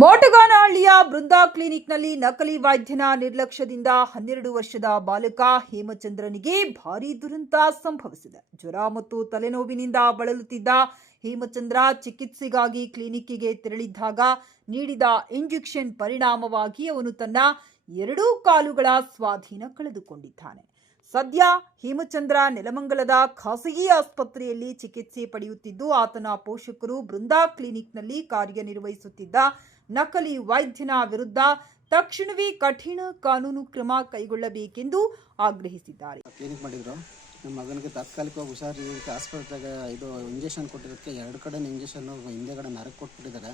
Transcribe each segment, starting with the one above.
ಮೋಟಗಾನಹಳ್ಳಿಯ ಬೃಂದಾ ಕ್ಲಿನಿಕ್ನಲ್ಲಿ ನಕಲಿ ವೈದ್ಯನ ನಿರ್ಲಕ್ಷ್ಯದಿಂದ ಹನ್ನೆರಡು ವರ್ಷದ ಬಾಲಕ ಹೇಮಚಂದ್ರನಿಗೆ ಭಾರೀ ದುರಂತ ಸಂಭವಿಸಿದೆ. ಜ್ವರ ಮತ್ತು ತಲೆನೋವಿನಿಂದ ಬಳಲುತ್ತಿದ್ದ ಹೇಮಚಂದ್ರ ಚಿಕಿತ್ಸೆಗಾಗಿ ಕ್ಲಿನಿಕ್ಕಿಗೆ ತೆರಳಿದ್ದಾಗ ನೀಡಿದ ಇಂಜೆಕ್ಷನ್ ಪರಿಣಾಮವಾಗಿ ಅವನು ತನ್ನ ಎರಡೂ ಕಾಲುಗಳ ಸ್ವಾಧೀನ ಕಳೆದುಕೊಂಡಿದ್ದಾನೆ. ಸದ್ಯ ಹೇಮಚಂದ್ರ ನೆಲಮಂಗಲದ ಖಾಸಗಿ ಆಸ್ಪತ್ರೆಯಲ್ಲಿ ಚಿಕಿತ್ಸೆ ಪಡೆಯುತ್ತಿದ್ದು, ಆತನ ಪೋಷಕರು ಬೃಂದಾ ಕ್ಲಿನಿಕ್ನಲ್ಲಿ ಕಾರ್ಯನಿರ್ವಹಿಸುತ್ತಿದ್ದ ನಕಲಿ ವೈದ್ಯನ ವಿರುದ್ಧ ತಕ್ಷಣವೇ ಕಠಿಣ ಕಾನೂನು ಕ್ರಮ ಕೈಗೊಳ್ಳಬೇಕೆಂದು ಆಗ್ರಹಿಸಿದ್ದಾರೆ. ಕ್ಲಿನಿಕ್ ಮಾಡಿದ್ರು. ನಮ್ಮ ಮಗನಿಗೆ ತಾತ್ಕಾಲಿಕವಾಗಿ ಹುಷಾರಿದ್ದಕ್ಕೆ ಆಸ್ಪತ್ರೆಗೆ ಇದು ಇಂಜೆಕ್ಷನ್ ಕೊಟ್ಟಿದ್ದಕ್ಕೆ ಎರಡು ಕಡೆ ಇಂಜೆಕ್ಷನ್ ಹಿಂದೆಗಡೆ ನರಕ್ಕೆ ಕೊಟ್ಬಿಟ್ಟಿದ್ದಾರೆ.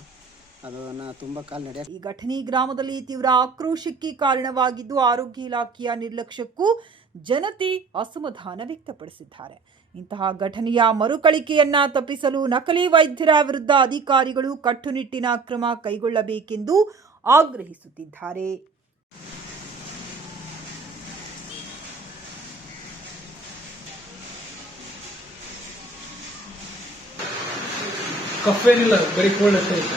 ಅದನ್ನು ತುಂಬ ಕಾಲು ನಡೆಯ ಈ ಘಟನೆ ಗ್ರಾಮದಲ್ಲಿ ತೀವ್ರ ಆಕ್ರೋಶಕ್ಕೆ ಕಾರಣವಾಗಿದ್ದು ಆರೋಗ್ಯ ಇಲಾಖೆಯ ನಿರ್ಲಕ್ಷ್ಯಕ್ಕೂ ಜನತೆ ಅಸಮಾಧಾನ ವ್ಯಕ್ತಪಡಿಸಿದ್ದಾರೆ. ಇಂತಹ ಘಟನೆಯ ಮರುಕಳಿಕೆಯನ್ನ ತಪ್ಪಿಸಲು ನಕಲಿ ವೈದ್ಯರ ವಿರುದ್ಧ ಅಧಿಕಾರಿಗಳು ಕಟ್ಟುನಿಟ್ಟಿನ ಕ್ರಮ ಕೈಗೊಳ್ಳಬೇಕೆಂದು ಆಗ್ರಹಿಸುತ್ತಿದ್ದಾರೆ. ಕಫೇನಿಲ್ಲ ಏನಿಲ್ಲ ಬರೀ ಕೋಲ್ಡ್ ಅಷ್ಟೇ ಇಲ್ಲ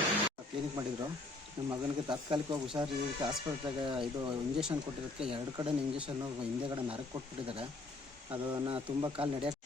ಕ್ಲಿನಿಕ್ ಮಾಡಿದ್ರು? ನಮ್ಮ ಮಗನಿಗೆ ತಾತ್ಕಾಲಿಕವಾಗಿ ಹುಷಾರಿದ್ದಕ್ಕೆ ಆಸ್ಪತ್ರೆಗ ಇದು ಇಂಜೆಕ್ಷನ್ ಕೊಟ್ಟಿರೋದಕ್ಕೆ ಎರಡು ಕಡೆ ಇಂಜೆಕ್ಷನ್ನು ಹಿಂದೆಗಡೆ ನರಕ್ಕೆ ಕೊಟ್ಬಿಟ್ಟಿದ್ದಾರೆ. ಅದನ್ನು ತುಂಬ ಕಾಲು ನಡೆಯೋಕ್ಕೆ